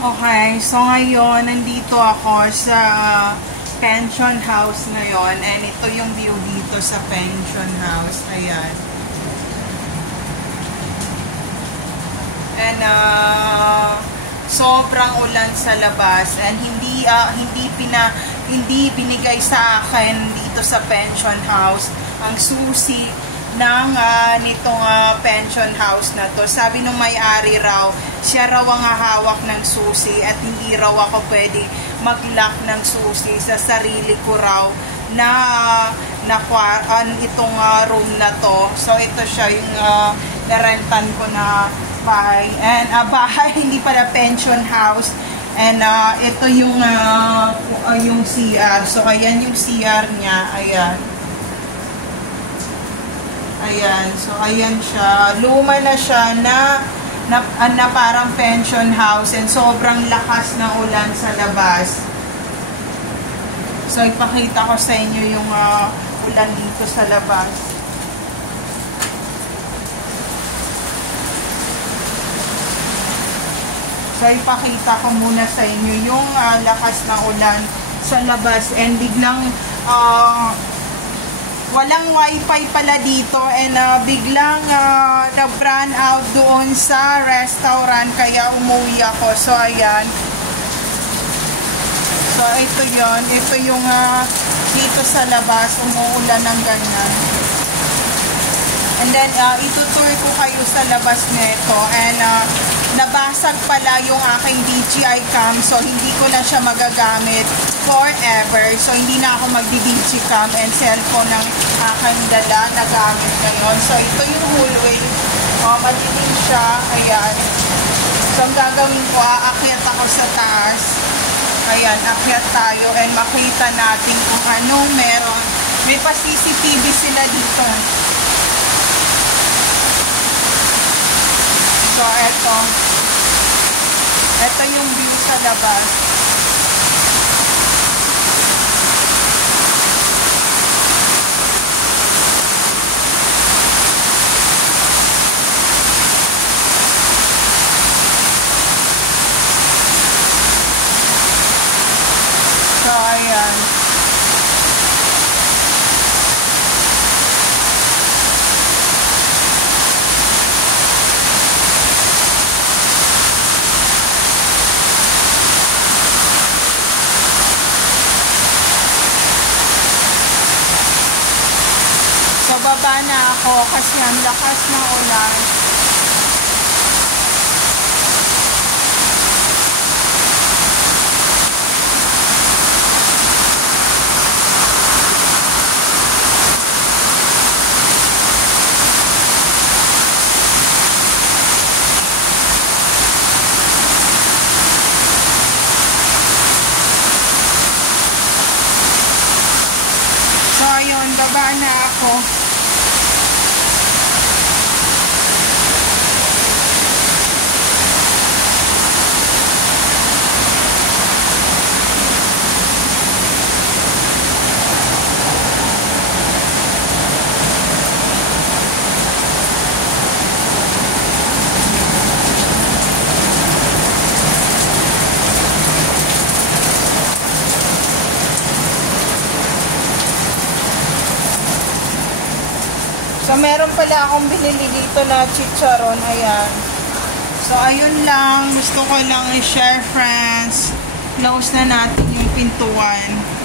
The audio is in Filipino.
Okay, so ngayon, nandito ako sa pension house ngayon. And ito yung view dito sa pension house. Ayan. And sobrang ulan sa labas. And hindi binigay sa akin dito sa pension house ang susi ng nitong pension house na to. Sabi nung may-ari raw, siya raw ang hawak ng susi at hindi raw ako pwede mag-lock ng susi sa sarili ko raw na itong room na to. So ito siya yung narentan ko na bahay. And bahay, hindi pala pension house. And ito yung CR. So ayan yung CR niya. Ayan. Ayan, so ayan siya. Luma na siya na parang pension house and sobrang lakas ng ulan sa labas. So ipakita ko sa inyo yung ulan dito sa labas. So ipakita ko muna sa inyo yung lakas ng ulan sa labas and biglang walang wifi pala dito and biglang nag-run out doon sa restaurant kaya umuwi ako. So ayan. So ito yon, ito yung dito sa labas umuulan ng ganyan. And then itutour ko kayo sa labas nito and nabasag pala yung aking DJI cam, so hindi ko na siya magagamit forever. So hindi na ako magdi-DJI cam and cellphone ng aking dala na gamit ngayon. So ito yung hallway. Madilim siya. Ayan. So ang gagawin ko, aakyat ako sa taas. Ayan, akyat tayo and makita natin kung anong meron. May pa CCTV sila dito. So, ito yung view sa labas. So, ayan. So, baba na ako kasi ang lakas ng ulan. So, ayun, baba na ako. So, meron pala akong binili dito na chicharon. Ayan. So, ayun lang. Gusto ko lang i-share, friends. Close na natin yung pintuan.